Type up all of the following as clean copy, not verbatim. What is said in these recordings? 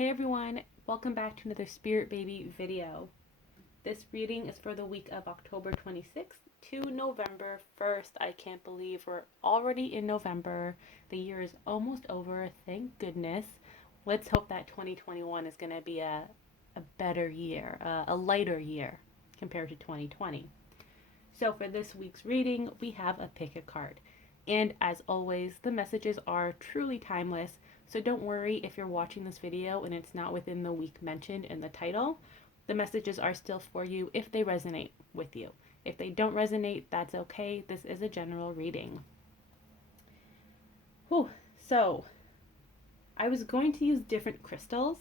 Hey everyone, welcome back to another Spirit Baby video. This reading is for the week of October 26th to November 1st. I can't believe we're already in November. The year is almost over, thank goodness. Let's hope that 2021 is going to be a better year, a lighter year compared to 2020. So for this week's reading, we have a pick a card. And as always, the messages are truly timeless. So don't worry if you're watching this video and it's not within the week mentioned in the title. The messages are still for you if they resonate with you. If they don't resonate, that's okay. This is a general reading. Whew. So I was going to use different crystals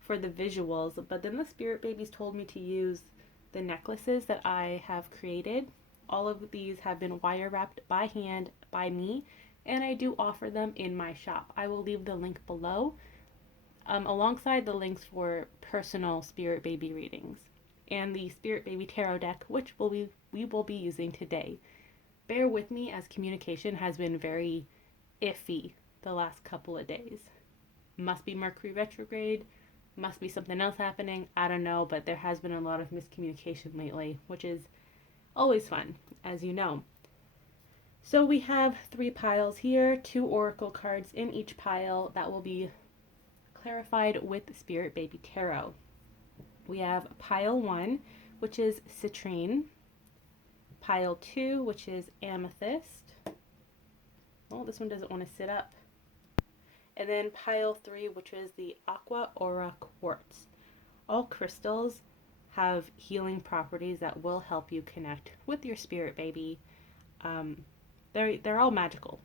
for the visuals, but then the Spirit Babies told me to use the necklaces that I have created. All of these have been wire wrapped by hand by me, and I do offer them in my shop. I will leave the link below, alongside the links for personal Spirit Baby readings and the Spirit Baby Tarot deck, which we will be using today. Bear with me as communication has been very iffy the last couple of days. Must be Mercury retrograde, must be something else happening, I don't know, but there has been a lot of miscommunication lately, which is always fun, as you know. So we have 3 piles here, 2 oracle cards in each pile that will be clarified with Spirit Baby Tarot. We have pile 1, which is Citrine, pile 2, which is Amethyst. Oh, this one doesn't want to sit up. And then pile 3, which is the Aqua or Quartz. All crystals have healing properties that will help you connect with your spirit baby. They're all magical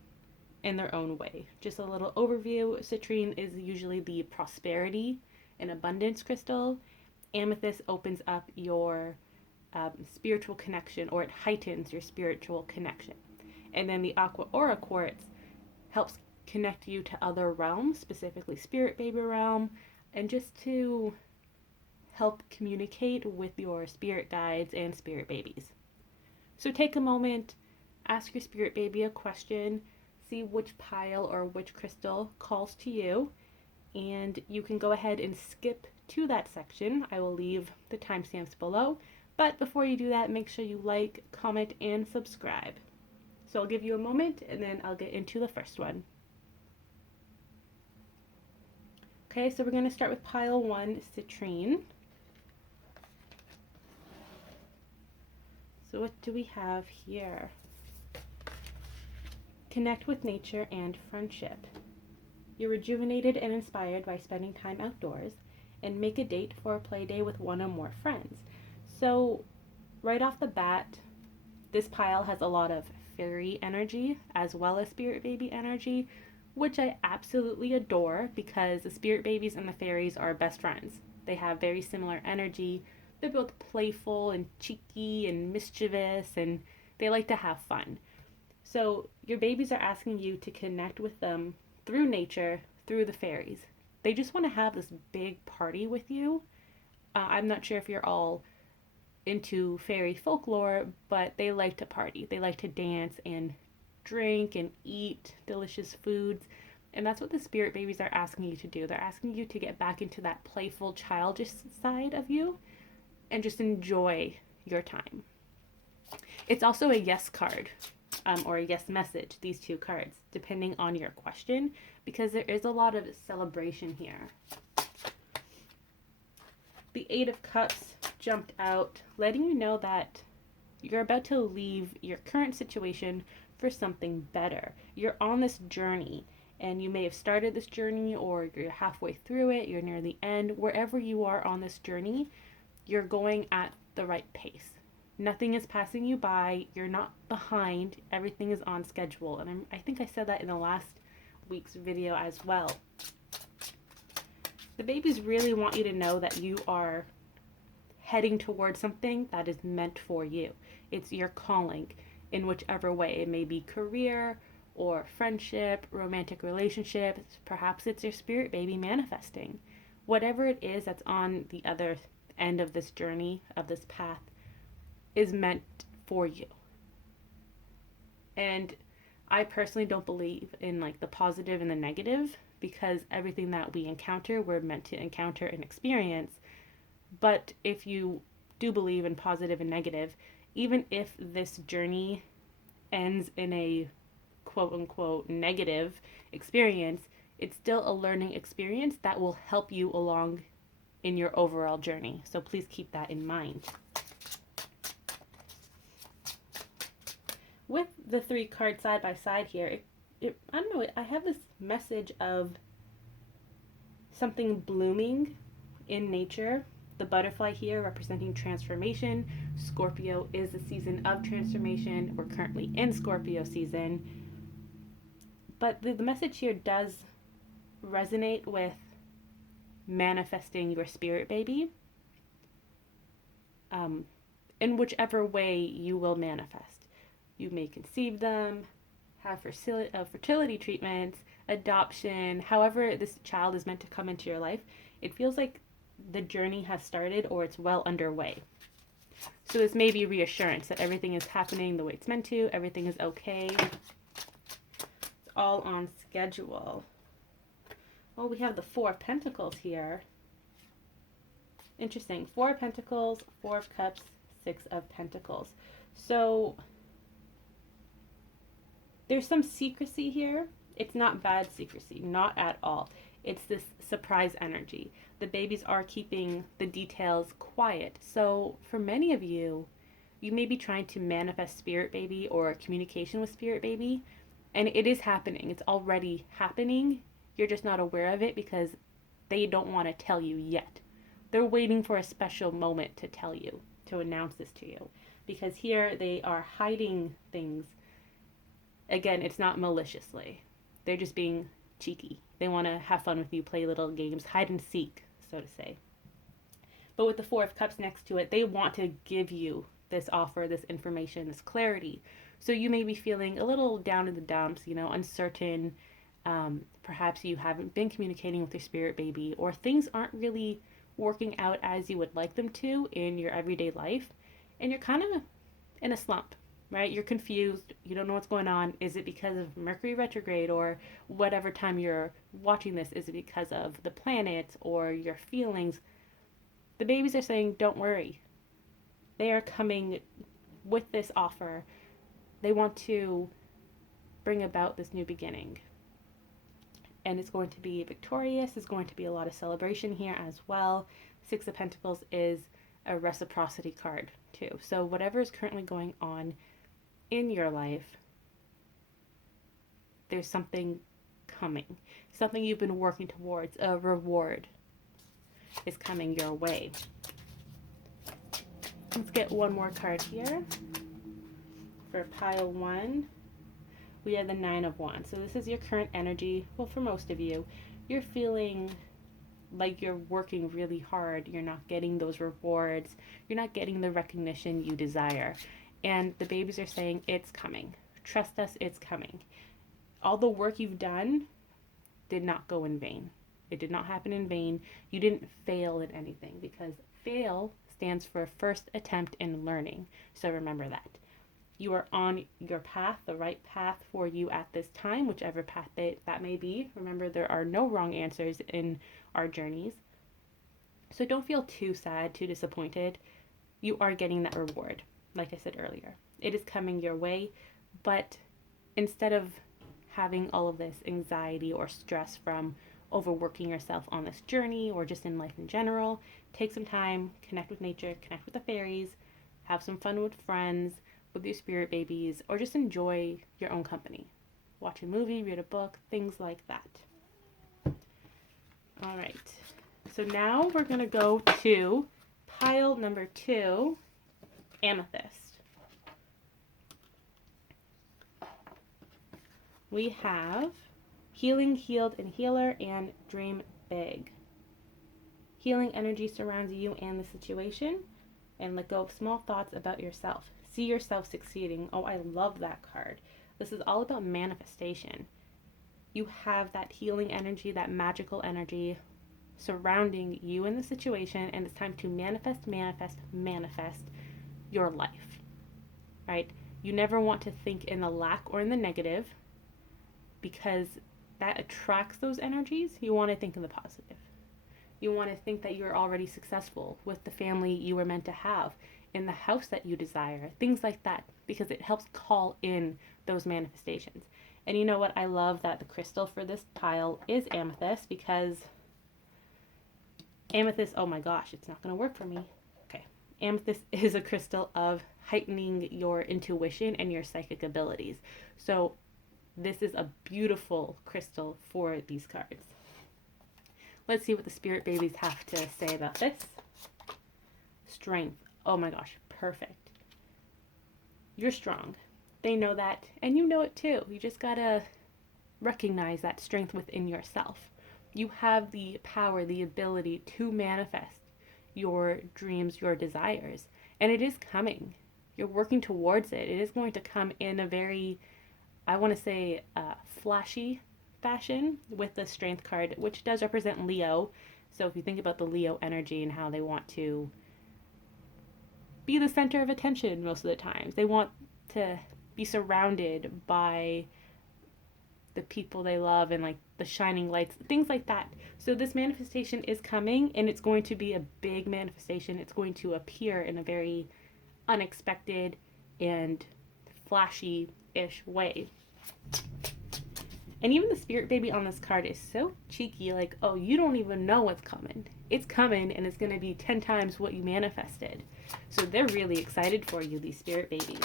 in their own way. Just a little overview. Citrine is usually the prosperity and abundance crystal. Amethyst opens up your spiritual connection, or it heightens your spiritual connection. And then the Aqua Aura Quartz helps connect you to other realms, specifically spirit baby realm, and just to help communicate with your spirit guides and spirit babies. So take a moment, ask your spirit baby a question, see which pile or which crystal calls to you, and you can go ahead and skip to that section. I will leave the timestamps below, but before you do that, make sure you like, comment, and subscribe. So I'll give you a moment and then I'll get into the first one. Okay, so we're going to start with pile 1, Citrine. So what do we have here? Connect with nature and friendship. You're rejuvenated and inspired by spending time outdoors, and make a date for a play day with one or more friends. So right off the bat, this pile has a lot of fairy energy as well as spirit baby energy, which I absolutely adore because the spirit babies and the fairies are best friends. They have very similar energy. They're both playful and cheeky and mischievous, and they like to have fun. So your babies are asking you to connect with them through nature, through the fairies. They just want to have this big party with you. I'm not sure if you're all into fairy folklore, but they like to party. They like to dance and drink and eat delicious foods. And that's what the spirit babies are asking you to do. They're asking you to get back into that playful, childish side of you and just enjoy your time. It's also a yes card, or a yes message, these 2 cards, depending on your question, because there is a lot of celebration here. The 8 of Cups jumped out, letting you know that you're about to leave your current situation for something better. You're on this journey, and you may have started this journey, or you're halfway through it, you're near the end. Wherever you are on this journey, you're going at the right pace. Nothing is passing you by. You're not behind. Everything is on schedule. And I think I said that in the last week's video as well. The babies really want you to know that you are heading towards something that is meant for you. It's your calling in whichever way. It may be career or friendship, romantic relationships. Perhaps it's your spirit baby manifesting. Whatever it is that's on the other end of this journey, of this path, is meant for you. And I personally don't believe in like the positive and the negative. because everything that we encounter, we're meant to encounter and experience. But if you do believe in positive and negative, even if this journey ends in a quote unquote negative experience, it's still a learning experience that will help you along in your overall journey. So please keep that in mind. With the 3 cards side by side here, I don't know, I have this message of something blooming in nature. The butterfly here representing transformation. Scorpio is a season of transformation. We're currently in Scorpio season. But the message here does resonate with manifesting your spirit baby in whichever way you will manifest. You may conceive them, have fertility treatments, adoption, however this child is meant to come into your life. It feels like the journey has started or it's well underway. So this may be reassurance that everything is happening the way it's meant to, everything is okay. It's all on schedule. Well, we have the 4 of Pentacles here. Interesting. 4 of Pentacles, 4 of Cups, 6 of Pentacles. So there's some secrecy here. It's not bad secrecy, not at all. It's this surprise energy. The babies are keeping the details quiet. So for many of you, you may be trying to manifest spirit baby or communication with spirit baby, and it is happening. It's already happening. You're just not aware of it because they don't want to tell you yet. They're waiting for a special moment to tell you, to announce this to you. Because here they are hiding things. Again, it's not maliciously. They're just being cheeky. They want to have fun with you, play little games, hide and seek, so to say. But with the 4 of Cups next to it, they want to give you this offer, this information, this clarity. So you may be feeling a little down in the dumps, uncertain. Perhaps you haven't been communicating with your spirit baby, or things aren't really working out as you would like them to in your everyday life. And you're kind of in a slump, right? You're confused. You don't know what's going on. Is it because of Mercury retrograde, or whatever time you're watching this? Is it because of the planets or your feelings? The babies are saying, don't worry. They are coming with this offer. They want to bring about this new beginning. And it's going to be victorious. There's going to be a lot of celebration here as well. 6 of Pentacles is a reciprocity card too. So whatever is currently going on in your life, there's something coming. Something you've been working towards. A reward is coming your way. Let's get one more card here. For pile 1, we have the 9 of Wands. So this is your current energy. Well, for most of you, you're feeling like you're working really hard. You're not getting those rewards. You're not getting the recognition you desire. And the babies are saying, it's coming. Trust us, it's coming. All the work you've done did not go in vain. It did not happen in vain. You didn't fail at anything, because fail stands for first attempt in learning. So remember that. You are on your path, the right path for you at this time, whichever path that may be. Remember, there are no wrong answers in our journeys. So don't feel too sad, too disappointed. You are getting that reward, like I said earlier. It is coming your way, but instead of having all of this anxiety or stress from overworking yourself on this journey or just in life in general, take some time, connect with nature, connect with the fairies, have some fun with friends, with your spirit babies, or just enjoy your own company. Watch a movie, read a book, things like that. All right, so now we're going to go to pile number 2, Amethyst. We have Healing, Healed, and Healer, and Dream Big. Healing energy surrounds you and the situation, and let go of small thoughts about yourself. See yourself succeeding. Oh, I love that card. This is all about manifestation. You have that healing energy, that magical energy surrounding you in the situation, and it's time to manifest, manifest, manifest your life, right? You never want to think in the lack or in the negative, because that attracts those energies, you want to think in the positive. You want to think that you're already successful with the family you were meant to have, in the house that you desire, things like that, because it helps call in those manifestations. And you know what? I love that the crystal for this pile is amethyst, because amethyst, oh my gosh, it's not going to work for me. Okay. Amethyst is a crystal of heightening your intuition and your psychic abilities. So this is a beautiful crystal for these cards. Let's see what the spirit babies have to say about this. Strength. Oh my gosh, perfect. You're strong. They know that, and you know it too. You just gotta recognize that strength within yourself. You have the power, the ability to manifest your dreams, your desires, and it is coming. You're working towards it. It is going to come in a very, I want to say, flashy fashion with the strength card, which does represent Leo. So if you think about the Leo energy and how they want to be the center of attention most of the times, they want to be surrounded by the people they love and like the shining lights, things like that. So this manifestation is coming, and it's going to be a big manifestation. It's going to appear in a very unexpected and flashy-ish way. And even the spirit baby on this card is so cheeky, like, oh, you don't even know what's coming. It's coming, and it's going to be 10 times what you manifested. So they're really excited for you, these spirit babies.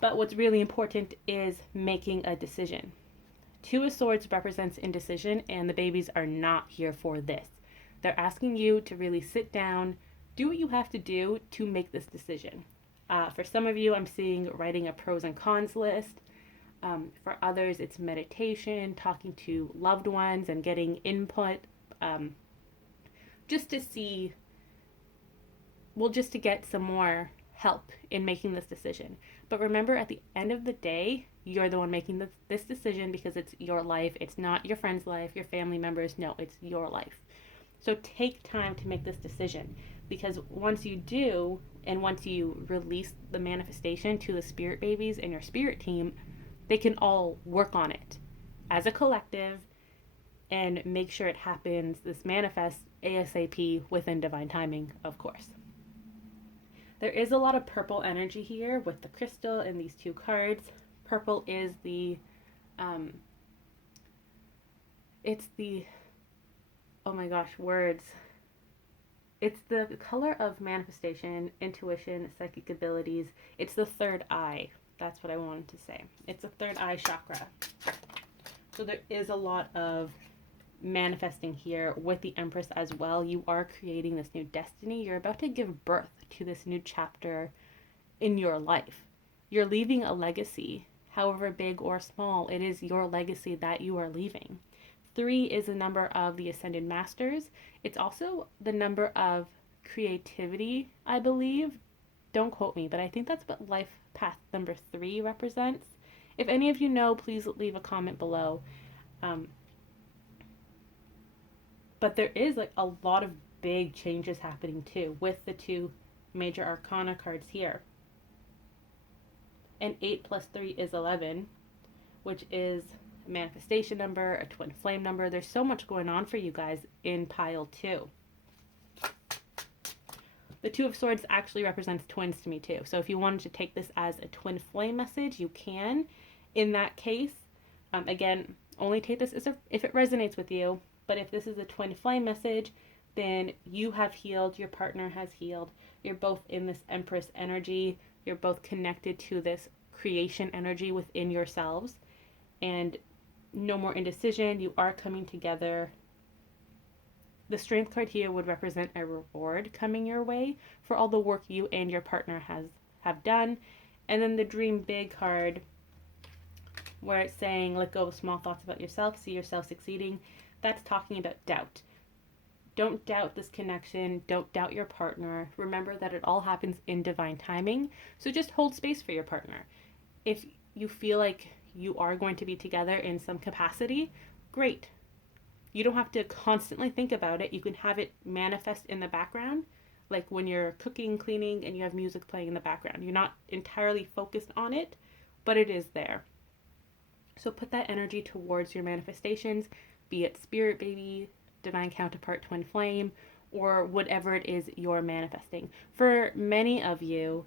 But what's really important is making a decision. Two of Swords represents indecision, and the babies are not here for this. They're asking you to really sit down, do what you have to do to make this decision. For some of you, I'm seeing writing a pros and cons list. For others, it's meditation, talking to loved ones and getting input, just to see, well, just to get some more help in making this decision. But remember, at the end of the day, you're the one making this decision, because it's your life. It's not your friend's life, your family members. No, it's your life. So take time to make this decision, because once you do, and once you release the manifestation to the spirit babies and your spirit team, they can all work on it as a collective and make sure it happens, this manifests ASAP within divine timing, of course. There is a lot of purple energy here with the crystal and these two cards. Purple is it's the, oh my gosh, words. It's the color of manifestation, intuition, psychic abilities. It's the third eye. That's what I wanted to say. It's a third eye chakra. So there is a lot of manifesting here with the Empress as well. You are creating this new destiny. You're about to give birth to this new chapter in your life. You're leaving a legacy, however big or small. It is your legacy that you are leaving. 3 is the number of the Ascended Masters. It's also the number of creativity, I believe. Don't quote me, but I think that's what life path number 3 represents. If any of you know, please leave a comment below. But there is like a lot of big changes happening too with the 2 major arcana cards here. And 8 plus 3 is 11, which is a manifestation number, a twin flame number. There's so much going on for you guys in pile 2. The 2 of Swords actually represents twins to me too. So if you wanted to take this as a twin flame message, you can. In that case, again, only take this if it resonates with you. But if this is a twin flame message, then you have healed, your partner has healed. You're both in this Empress energy. You're both connected to this creation energy within yourselves. And no more indecision. You are coming together. The Strength card here would represent a reward coming your way for all the work you and your partner have done. And then the Dream Big card, where it's saying let go of small thoughts about yourself, see yourself succeeding. That's talking about doubt. Don't doubt this connection. Don't doubt your partner. Remember that it all happens in divine timing. So just hold space for your partner. If you feel like you are going to be together in some capacity, great. You don't have to constantly think about it. You can have it manifest in the background, like when you're cooking, cleaning, and you have music playing in the background. You're not entirely focused on it, but it is there. So put that energy towards your manifestations, be it spirit baby, divine counterpart, twin flame, or whatever it is you're manifesting. For many of you,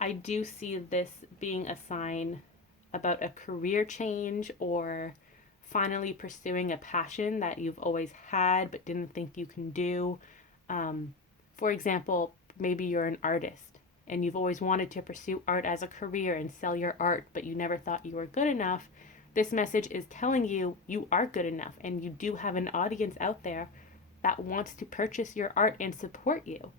I do see this being a sign about a career change or finally pursuing a passion that you've always had but didn't think you can do. For example, maybe you're an artist and you've always wanted to pursue art as a career and sell your art, but you never thought you were good enough. This message is telling you you are good enough and you do have an audience out there that wants to purchase your art and support you.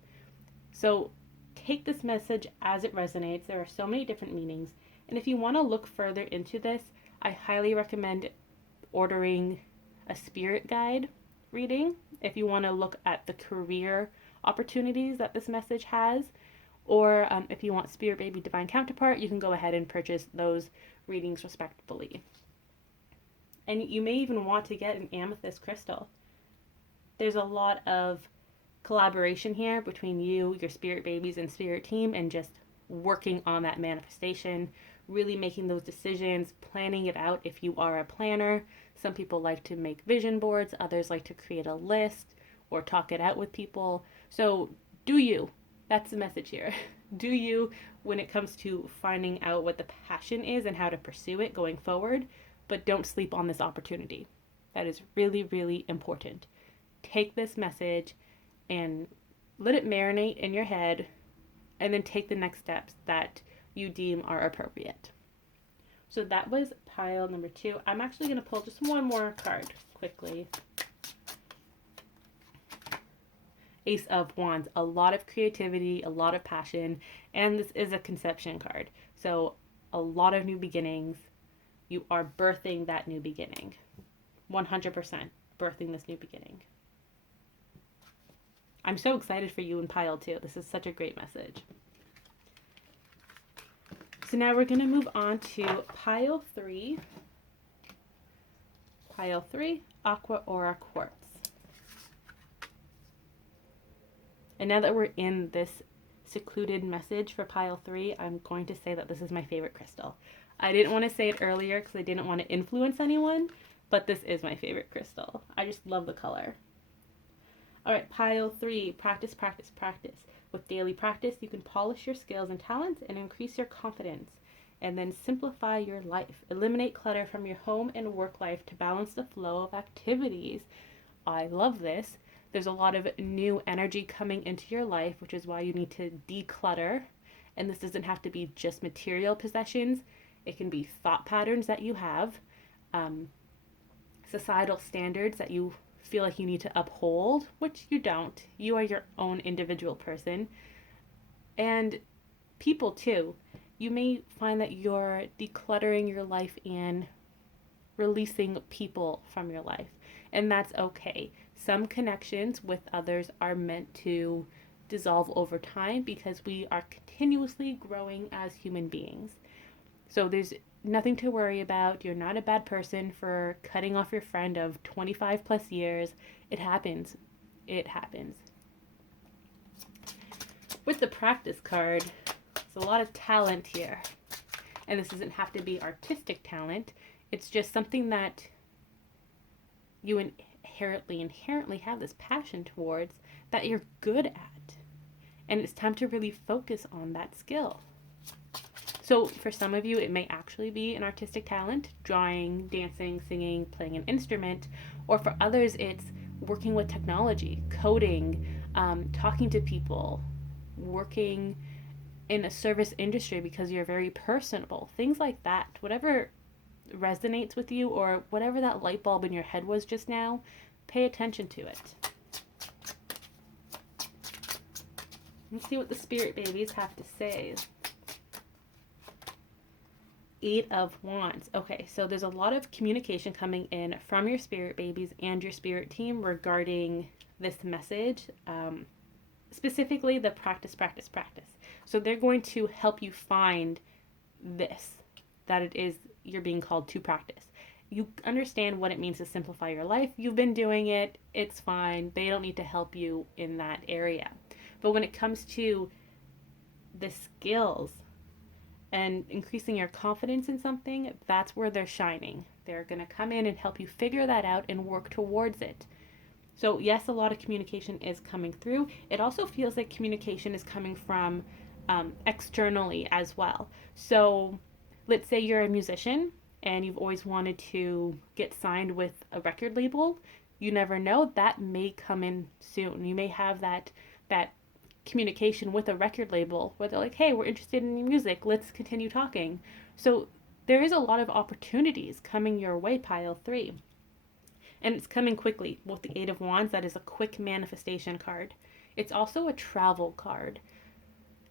So take this message as it resonates. There are so many different meanings. And if you want to look further into this, I highly recommend ordering a spirit guide reading if you want to look at the career opportunities that this message has. Or if you want Spirit Baby Divine Counterpart, you can go ahead and purchase those readings respectively. And you may even want to get an amethyst crystal. There's a lot of collaboration here between you, your spirit babies, and spirit team, and just working on that manifestation, really making those decisions, planning it out if you are a planner. Some people like to make vision boards, others like to create a list or talk it out with people. So do you. That's the message here. Do you when it comes to finding out what the passion is and how to pursue it going forward, but don't sleep on this opportunity. That is really, really important. Take this message and let it marinate in your head, and then take the next steps that you deem are appropriate. So that was pile number 2. I'm actually going to pull just one more card quickly. Ace of Wands, a lot of creativity, a lot of passion, and this is a conception card. So a lot of new beginnings. You are birthing that new beginning. 100% birthing this new beginning. I'm so excited for you in pile 2. This is such a great message. So now we're going to move on to pile 3. Pile 3, Aqua or Quartz. And now that we're in this secluded message for pile 3, I'm going to say that this is my favorite crystal. I didn't want to say it earlier because I didn't want to influence anyone, but this is my favorite crystal. I just love the color. All right, pile 3, practice, practice, practice. With daily practice, you can polish your skills and talents and increase your confidence. And then simplify your life. Eliminate clutter from your home and work life to balance the flow of activities. I love this. There's a lot of new energy coming into your life, which is why you need to declutter. And this doesn't have to be just material possessions. It can be thought patterns that you have, societal standards that you feel like you need to uphold, which you don't. You are your own individual person. And people too. You may find that you're decluttering your life and releasing people from your life. And that's okay. Some connections with others are meant to dissolve over time because we are continuously growing as human beings. So there's nothing to worry about. You're not a bad person for cutting off your friend of 25 plus years. It happens. It happens. With the practice card, there's a lot of talent here. And this doesn't have to be artistic talent. It's just something that you inherently have this passion towards that you're good at. And it's time to really focus on that skill. So for some of you, it may actually be an artistic talent, drawing, dancing, singing, playing an instrument. Or for others, it's working with technology, coding, talking to people, working in a service industry because you're very personable, things like that. Whatever resonates with you or whatever that light bulb in your head was just now, pay attention to it. Let's see what the spirit babies have to say. 8 of Wands. Okay, so there's a lot of communication coming in from your spirit babies and your spirit team regarding this message, specifically the practice, practice, practice. So they're going to help you find this, that it is you're being called to practice. You understand what it means to simplify your life. You've been doing it. It's fine. They don't need to help you in that area. But when it comes to the skills and increasing your confidence in something, that's where they're shining. They're going to come in and help you figure that out and work towards it. So yes, a lot of communication is coming through. It also feels like communication is coming from externally as well. So let's say you're a musician and you've always wanted to get signed with a record label. You never know, that may come in soon. You may have that communication with a record label where they're like, hey, we're interested in your music, let's continue talking. So there is a lot of opportunities coming your way, pile 3. And it's coming quickly with the Eight of Wands. That is a quick manifestation card. It's also a travel card.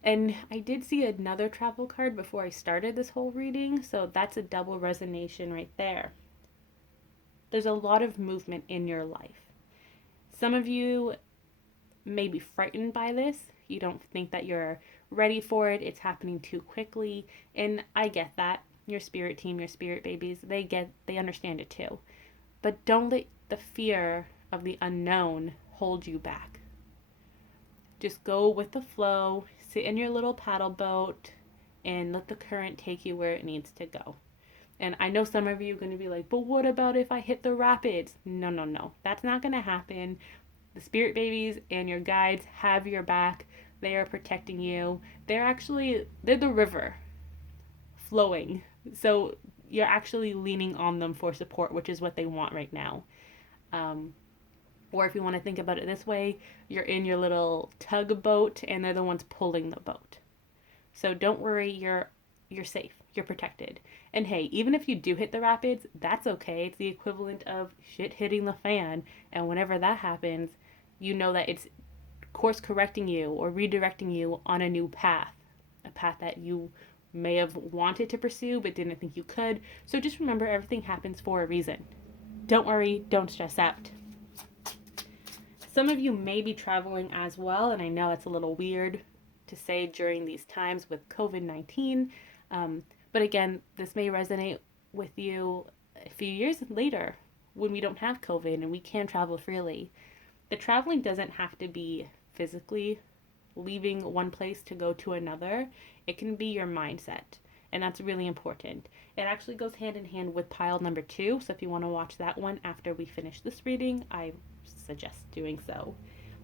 And I did see another travel card before I started this whole reading, so that's a double resonation right there. There's a lot of movement in your life. Some of you may be frightened by this. You don't think that you're ready for it. It's happening too quickly. And I get that. Your spirit team, your spirit babies, they understand it too. But don't let the fear of the unknown hold you back. Just go with the flow, sit in your little paddle boat, and let the current take you where it needs to go. And I know some of you are going to be like, but what about if I hit the rapids? No. That's not going to happen. The spirit babies and your guides have your back. They are protecting you. They're the river flowing. So you're actually leaning on them for support, which is what they want right now. Or if you want to think about it this way, you're in your little tugboat and they're the ones pulling the boat. So don't worry, you're safe. You're protected. And hey, even if you do hit the rapids, that's okay. It's the equivalent of shit hitting the fan. And whenever that happens, you know that it's course correcting you or redirecting you on a new path. A path that you may have wanted to pursue but didn't think you could. So just remember, everything happens for a reason. Don't worry, don't stress out. Some of you may be traveling as well, and I know it's a little weird to say during these times with COVID-19, but again, this may resonate with you a few years later when we don't have COVID and we can travel freely. The traveling doesn't have to be physically leaving one place to go to another. It can be your mindset, and that's really important. It actually goes hand in hand with pile number 2, so if you want to watch that one after we finish this reading, I suggest doing so,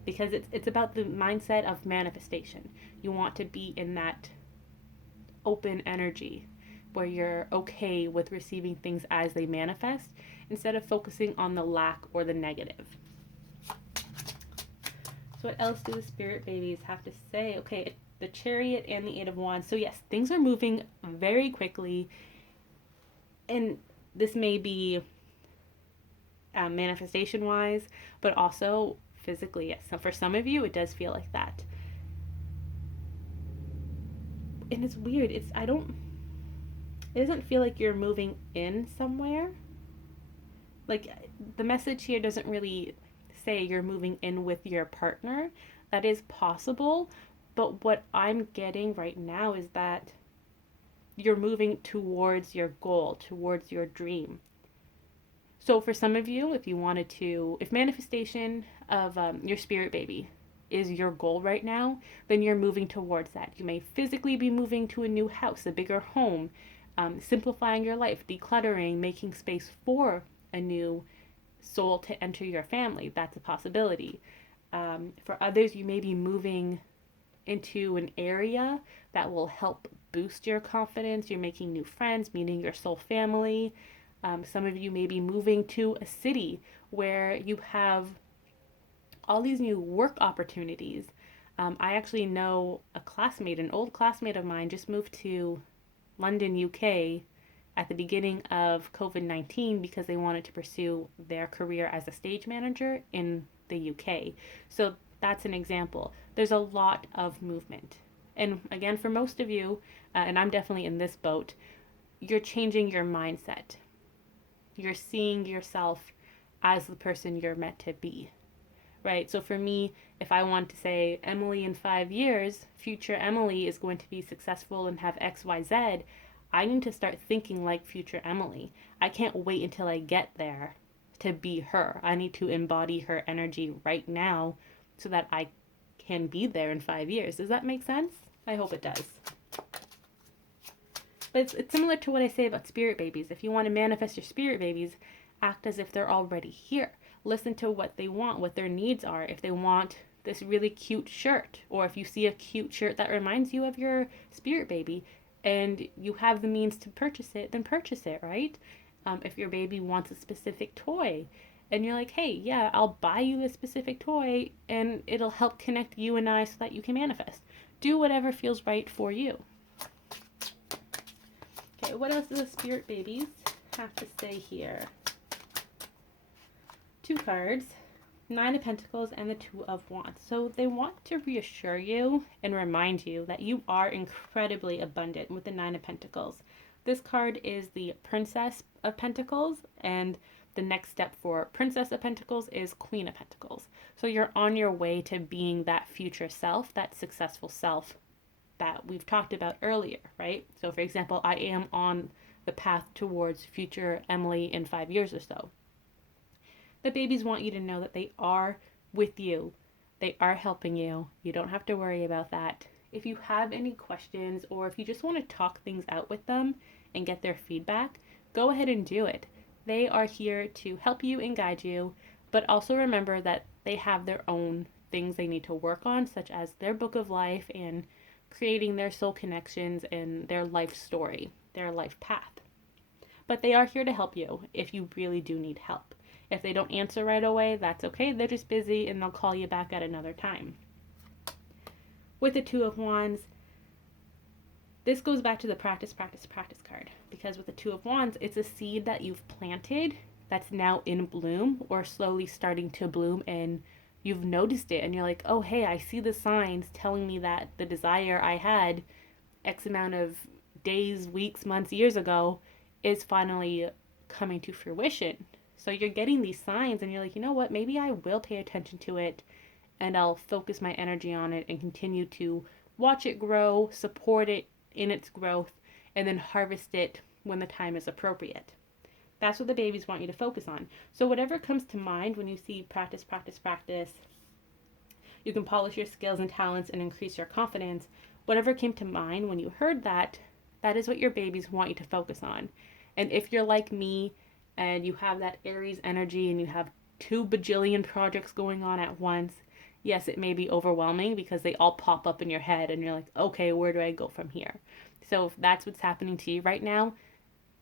because it's about the mindset of manifestation. You want to be in that open energy where you're okay with receiving things as they manifest instead of focusing on the lack or the negative. So what else do the spirit babies have to say? Okay, the Chariot and the Eight of Wands. So yes, things are moving very quickly, and this may be manifestation wise, but also physically. Yes. So for some of you, it does feel like that. And it's weird. It doesn't feel like you're moving in somewhere. Like, the message here doesn't really say you're moving in with your partner. That is possible, but what I'm getting right now is that you're moving towards your goal, towards your dream. So for some of you, if manifestation of your spirit baby is your goal right now, then you're moving towards that. You may physically be moving to a new house, a bigger home, simplifying your life, decluttering, making space for a new soul to enter your family. That's a possibility. For others, you may be moving into an area that will help boost your confidence. You're making new friends, meeting your soul family. Some of you may be moving to a city where you have all these new work opportunities. I actually know an old classmate of mine just moved to London, UK at the beginning of COVID-19 because they wanted to pursue their career as a stage manager in the UK. So that's an example. There's a lot of movement. And again, for most of you, and I'm definitely in this boat, you're changing your mindset. You're seeing yourself as the person you're meant to be, right? So for me, if I want to say Emily in 5 years, future Emily is going to be successful and have X, Y, Z, I need to start thinking like future Emily. I can't wait until I get there to be her. I need to embody her energy right now so that I can be there in 5 years. Does that make sense? I hope it does. But it's similar to what I say about spirit babies. If you want to manifest your spirit babies, act as if they're already here. Listen to what they want, what their needs are. If they want this really cute shirt, or if you see a cute shirt that reminds you of your spirit baby and you have the means to purchase it, then purchase it, right? If your baby wants a specific toy and you're like, hey, yeah, I'll buy you this specific toy and it'll help connect you and I so that you can manifest. Do whatever feels right for you. Okay, what else do the spirit babies have to say here? 2 cards, 9 of Pentacles and the 2 of Wands. So they want to reassure you and remind you that you are incredibly abundant with the 9 of Pentacles. This card is the Princess of Pentacles, and the next step for Princess of Pentacles is Queen of Pentacles. So you're on your way to being that future self, that successful self that we've talked about earlier, right? So for example, I am on the path towards future Emily in 5 years or so. The babies want you to know that they are with you. They are helping you. You don't have to worry about that. If you have any questions or if you just want to talk things out with them and get their feedback, go ahead and do it. They are here to help you and guide you, but also remember that they have their own things they need to work on, such as their book of life and creating their soul connections and their life story, their life path. But they are here to help you if you really do need help. If they don't answer right away, that's okay. They're just busy and they'll call you back at another time. With the 2 of Wands, this goes back to the practice card. Because with the 2 of Wands, it's a seed that you've planted that's now in bloom or slowly starting to bloom, and you've noticed it and you're like, oh, hey, I see the signs telling me that the desire I had X amount of days, weeks, months, years ago is finally coming to fruition. So you're getting these signs and you're like, you know what, maybe I will pay attention to it and I'll focus my energy on it and continue to watch it grow, support it in its growth, and then harvest it when the time is appropriate. That's what the babies want you to focus on. So whatever comes to mind when you see practice, you can polish your skills and talents and increase your confidence. Whatever came to mind when you heard that, that is what your babies want you to focus on. And if you're like me and you have that Aries energy and you have 2 bajillion projects going on at once, yes, it may be overwhelming because they all pop up in your head and you're like, okay, where do I go from here? So if that's what's happening to you right now,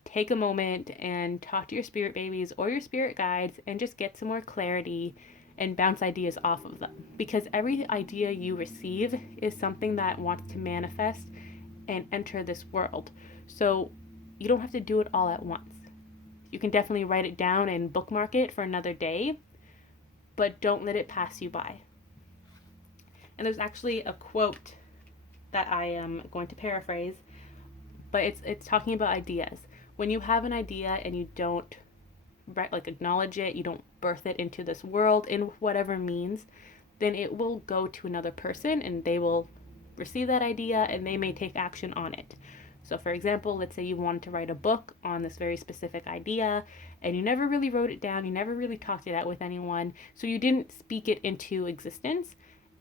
take a moment and talk to your spirit babies or your spirit guides and just get some more clarity and bounce ideas off of them. Because every idea you receive is something that wants to manifest and enter this world. So you don't have to do it all at once. You can definitely write it down and bookmark it for another day, but don't let it pass you by. And there's actually a quote that I am going to paraphrase, but it's talking about ideas. When you have an idea and you don't acknowledge it, you don't birth it into this world in whatever means, then it will go to another person and they will receive that idea and they may take action on it. So for example, let's say you wanted to write a book on this very specific idea and you never really wrote it down, you never really talked it out with anyone, so you didn't speak it into existence,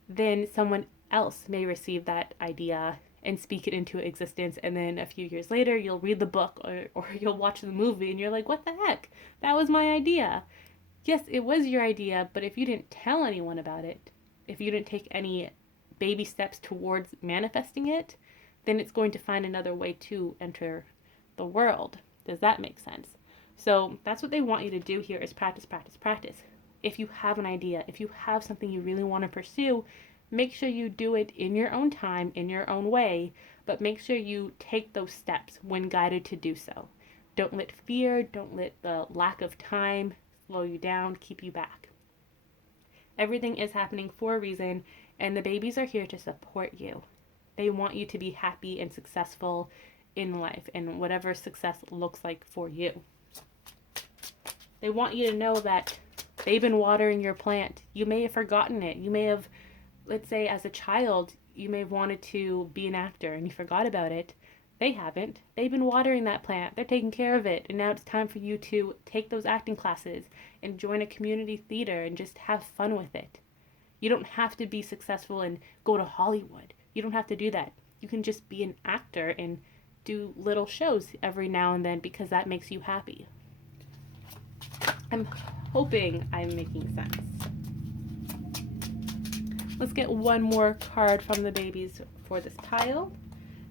then someone else may receive that idea and speak it into existence, and then a few years later you'll read the book or you'll watch the movie and you're like, what the heck? That was my idea. Yes, it was your idea, but if you didn't tell anyone about it, if you didn't take any baby steps towards manifesting it, then it's going to find another way to enter the world. Does that make sense? So that's what they want you to do here is practice. If you have an idea, if you have something you really want to pursue, make sure you do it in your own time, in your own way, but make sure you take those steps when guided to do so. Don't let fear, don't let the lack of time slow you down, keep you back. Everything is happening for a reason, and the babies are here to support you. They want you to be happy and successful in life, and whatever success looks like for you. They want you to know that they've been watering your plant. You may have forgotten it. You may have, let's say as a child, you may have wanted to be an actor and you forgot about it. They haven't. They've been watering that plant. They're taking care of it. And now it's time for you to take those acting classes and join a community theater and just have fun with it. You don't have to be successful and go to Hollywood. You don't have to do that. You can just be an actor and do little shows every now and then because that makes you happy. I'm hoping I'm making sense. Let's get one more card from the babies for this pile.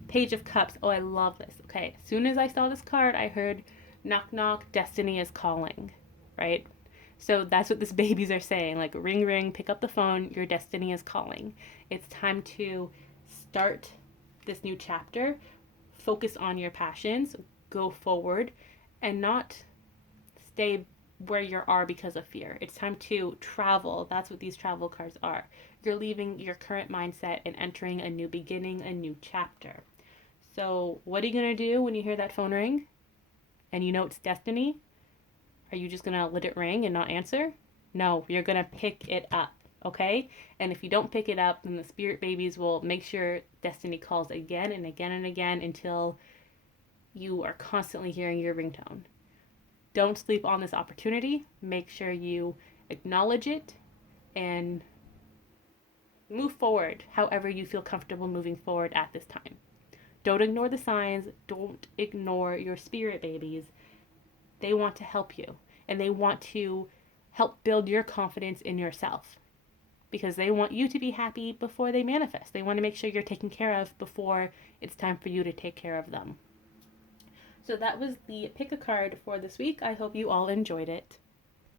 Page of Cups. Oh, I love this. Okay, as soon as I saw this card, I heard knock knock, destiny is calling, right? So that's what these babies are saying. Like, ring ring, pick up the phone, your destiny is calling. It's time to start this new chapter. Focus on your passions, go forward, and not stay where you are because of fear. It's time to travel. That's what these travel cards are. You're leaving your current mindset and entering a new beginning, a new chapter. So what are you going to do when you hear that phone ring and you know it's destiny? Are you just going to let it ring and not answer? No, you're going to pick it up, okay? And if you don't pick it up, then the spirit babies will make sure destiny calls again and again and again until you are constantly hearing your ringtone. Don't sleep on this opportunity. Make sure you acknowledge it and move forward however you feel comfortable moving forward at this time. Don't ignore the signs. Don't ignore your spirit babies. They want to help you, and they want to help build your confidence in yourself because they want you to be happy before they manifest. They want to make sure you're taken care of before it's time for you to take care of them. So that was the pick a card for this week. I hope you all enjoyed it.